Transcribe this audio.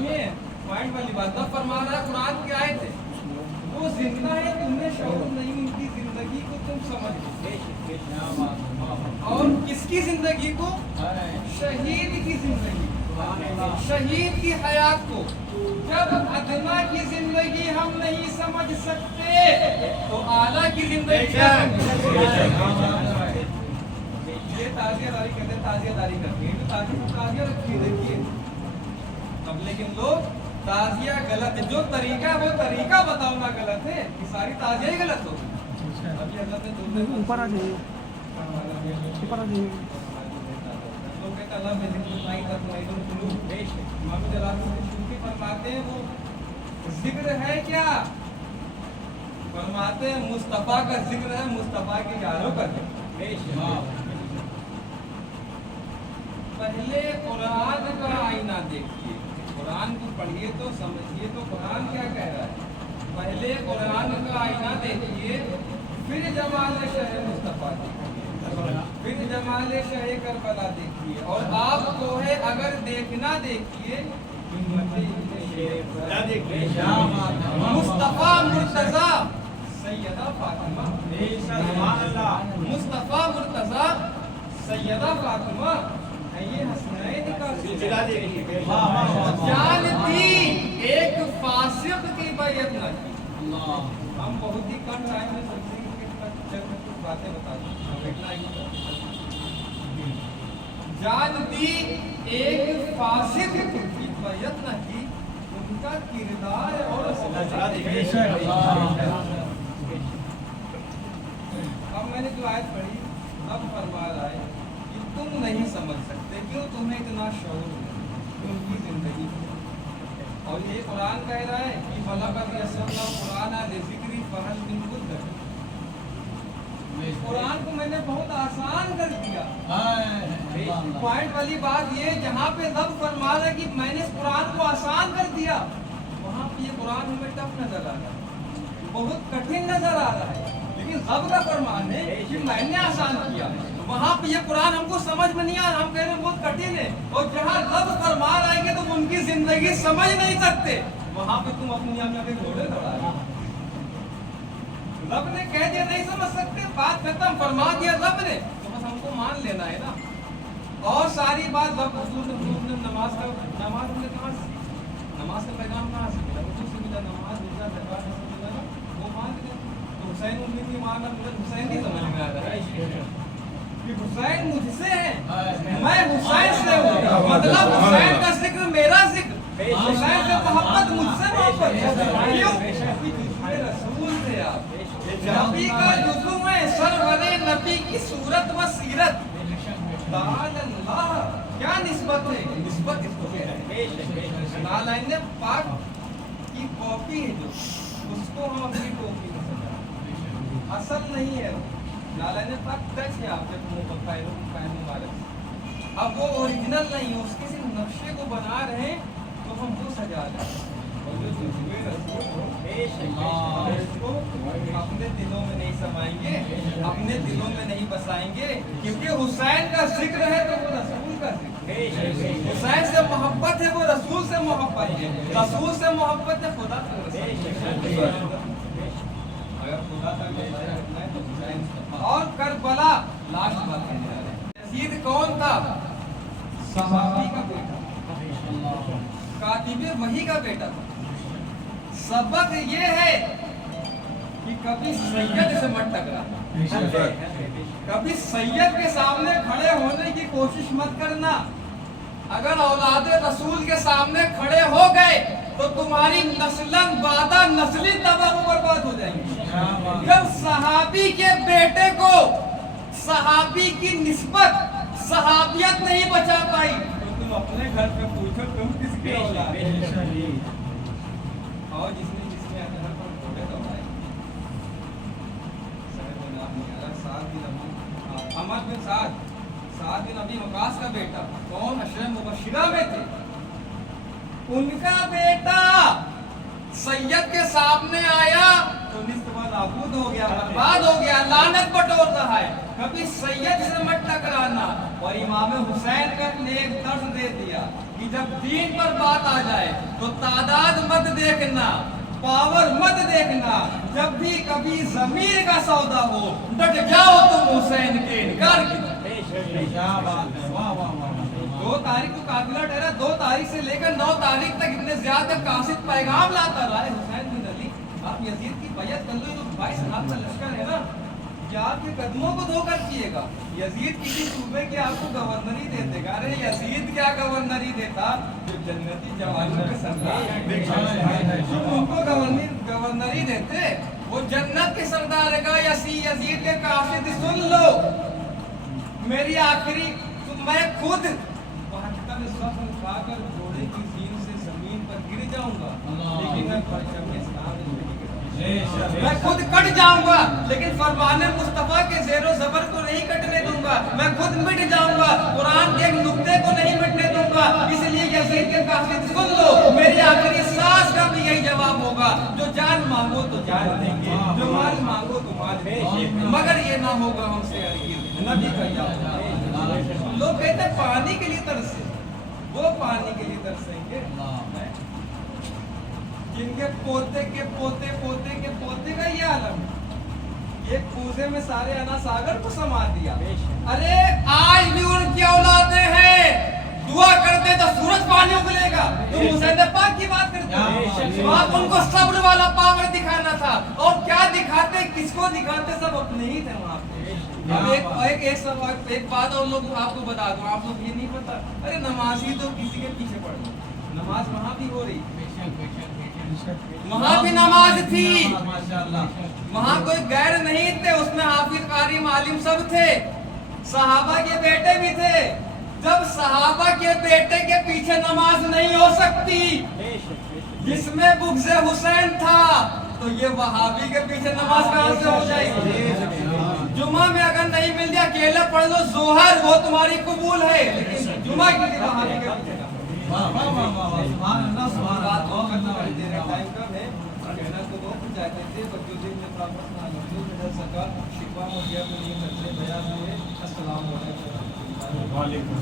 इमाम ये पॉइंट वाली बात तब फरमा रहा है कुरान की आयत है वो जिंदा है तुम्हें शऊर नहीं उनकी जिंदगी को तुम समझ लो और किसकी जिंदगी को शहीद की जिंदगी शहीद की हयात को जब अदना की जिंदगी हम नहीं समझ सकते तो आला की जिंदगी ये ताजियादारी कहते हैं ताजियादारी करते हैं तो ताजिया रखी देखिए अब लेकिन लोग ताजिया गलत है जो तरीका है वो तरीका बताओ ना गलत है कि सारी ताजिया ही गलत हो अभी अल्लाह ने ऊपर आ जाइए ऊपर आ जाइए लोग कहते अल्लाह में जिक्र नहीं कर नहीं तो कुलूब बेश इमाम जलालुद्दीन सूफी फरमाते हैं वो जिक्र है क्या फरमाते हैं मुस्तफा का जिक्र है मुस्तफा के यारों का बेश पहले कुरान का आईना देखिए कुरान को पढ़िए तो समझिए तो कुरान क्या कह रहा है पहले कुरान का आईना देखिए फिर जमाल शह मुस्तफा देखिए फिर जमाल शह करबला देखिए और आपको है अगर देखना देखिए मुस्तफा मुर्तजा सैयदा फातिमा मुस्तफा मुर्तजा सैयदा फातिमा ये हसनैन का सिलसिला देखिए जानती एक फासिक की बैयत न की हम बहुत ही कम टाइम में सोचते हैं कि कुछ बातें बता दूं जानती एक फासिक की बैयत न की उनका किरदार और अब मैंने जो आयत पढ़ी अब फरमा रहा है तुम नहीं समझ सकते क्यों तुम्हें इतना शौक नहीं उनकी जिंदगी और ये कुरान कह रहा है कि फलक़द यस्सरना कुरान लिज़िक्री फहल मिन मुद्दकिर कुरान को मैंने बहुत आसान कर दिया पॉइंट वाली बात ये जहाँ पे रब फरमा रहा है कि मैंने इस कुरान को आसान कर दिया वहाँ पे ये कुरान हमें टफ नजर आ रहा है बहुत कठिन नजर आ रहा है लेकिन रब का फरमान है कि मैंने आसान किया वहाँ पे ये कुरान हमको समझ में नहीं आ रहा हम कह रहे हैं बहुत कठिन है और जहाँ रब फरमान आएंगे तो उनकी जिंदगी समझ नहीं सकते वहाँ पे तुम अपनी यहाँ पे घोड़े दौड़ा रब ने कह दिया नहीं समझ सकते बात खत्म फरमा दिया रब ने तो बस हमको मान लेना है ना और सारी बात रब ने नमाज हमने कहाँ से नमाज का पैगाम कहाँ से मिला से मिला नमाज वो मान लिया तो हुसैन उम्मीद की मारना मुझे हुसैन नहीं समझ में आ रहा है कि हुसैन मुझसे है मैं हुसैन से हूँ मतलब हुसैन का जिक्र मेरा जिक्र हुसैन से मोहब्बत मुझसे मोहब्बत क्यों रसूल थे आप नबी का जुज़ू है सरवरे नबी की सूरत व सीरत ताल्लाह क्या निस्बत है निस्बत इसको कहते हैं नालाइन पाक की कॉपी है जो उसको हम अपनी कॉपी में सजा असल नहीं है नालाइन पाक टच है आप जब मुंह पर पैर मुबारक अब वो ओरिजिनल नहीं है उसके सिर्फ नक्शे को बना रहे हैं तो हम वो सजा रहे हैं और जो जुज़्वे रसूल उसको अपने दिलों में नहीं समाएंगे अपने दिलों में नहीं बसाएंगे क्योंकि हुसैन का जिक्र है तो वो रसूल का जिक्र हुसैन से मोहब्बत है वो रसूल से मोहब्बत है रसूल से मोहब्बत है खुदा अगर खुदा तक और करबला लास्ट बात कहने जा रहे हैं यजीद कौन था सहाबी का बेटा कातिबे वही का बेटा था सबक ये है कि कभी सैयद से मत टकरा कभी सैयद के सामने खड़े होने की कोशिश मत करना अगर औलादे रसूल के सामने खड़े हो गए तो तुम्हारी नस्लन बादा नस्ली तबाह बर्बाद हो जाएंगी जब सहाबी के बेटे को सहाबी की निस्बत सहाबियत नहीं बचा पाई तो तुम अपने घर पे पूछो तुम किसके औलाद और जिसने जिसने घर पर घोड़े दौड़ाए अमर बिन साद बिन अबी वकास का बेटा कौन अशरे मुबशिरा में थे उनका बेटा सैयद के सामने आया तो निस्तबा नाबूद हो गया, बर्बाद हो गया, लानत बटोर रहा है। कभी सैयद से मत टकराना। और इमाम हुसैन का ने एक दर्द दे दिया कि जब दीन पर बात आ जाए तो तादाद मत देखना, पावर मत देखना, जब भी कभी जमीर का सौदा हो डट जाओ तुम हुसैन के इनकार की। क्या बात है, वाह वाह वाह। 2 तारीख को काफिला ठहरा, 2 तारीख से लेकर 9 तारीख तक इतने ज्यादा कासिद पैगाम लाता रहा है हुसैन बिन अली। आप यजीद की बैयत कर लो, जो 22,000 का लश्कर है ना, क्या आपके कदमों को धोकर किएगा। यजीद किसी सूबे के आपको गवर्नरी दे देगा। अरे यजीद क्या गवर्नरी देता, जो जन्नती जवानों के सरदार जो उनको गवर्नरी देते, वो जन्नत के सरदार का यजीद के कासिद। सुन लो मेरी आखिरी, मैं खुद खाकर घोड़े की सीन से जमीन पर गिर जाऊंगा, लेकिन मैं खुद कट जाऊंगा, लेकिन फरमाने मुस्तफा के ज़ेरो ज़बर को नहीं कटने दूंगा। मैं खुद मिट जाऊंगा, कुरान के एक नुक्ते को नहीं मिटने दूंगा। इसलिए यजीद के कासिद सुन लो, मेरी आखिरी सांस का भी यही जवाब होगा, जो जान मांगो तो जान देंगे, जो माल मांगो तो माल देंगे, मगर ये ना होगा हमसे हरगिज़ नबी का याद। लोग कहते हैं पानी के लिए तरसे, वो पानी के लिए तरसेंगे जिनके पोते के पोते पोते के पोते का ये आलम है। ये पूजे में सारे अना सागर को समा दिया। अरे आज भी उनकी औलादे हैं, दुआ करते तो सूरज पानी उगलेगा। तुम हुसैन पाक की बात करते हो, आप उनको सब्र वाला पावर दिखाना था, और क्या दिखाते, किसको दिखाते, सब अपने ही थे वहाँ पे। अब एक बात और लोग आपको बता दूं, आप लोग ये नहीं पता, अरे नमाजी तो किसी के पीछे पड़ गए, नमाज वहाँ भी हो रही, वहाँ भी नमाज थी, वहाँ कोई गैर नहीं थे, उसमें हाफिज कारी मालिम सब थे, सहाबा के बेटे भी थे। जब सहाबा के बेटे के पीछे नमाज नहीं हो सकती, जिसमें बुग़्ज़ हुसैन था, तो ये वहाबी के पीछे नमाज कहाँ से हो जाएगी। जुमा में अगर नहीं मिल जाए अकेला पढ़ लो जोहर, वो तुम्हारी कबूल है, लेकिन जुमा के लिए वहाबी के पीछे टाइम कम है, कहना तो बहुत चाहते थे, बच्चों दिन में प्राप्त ना मिल सका, शिकवा हो गया तो ये बच्चे बयान हुए। अस्सलाम वालेकुम।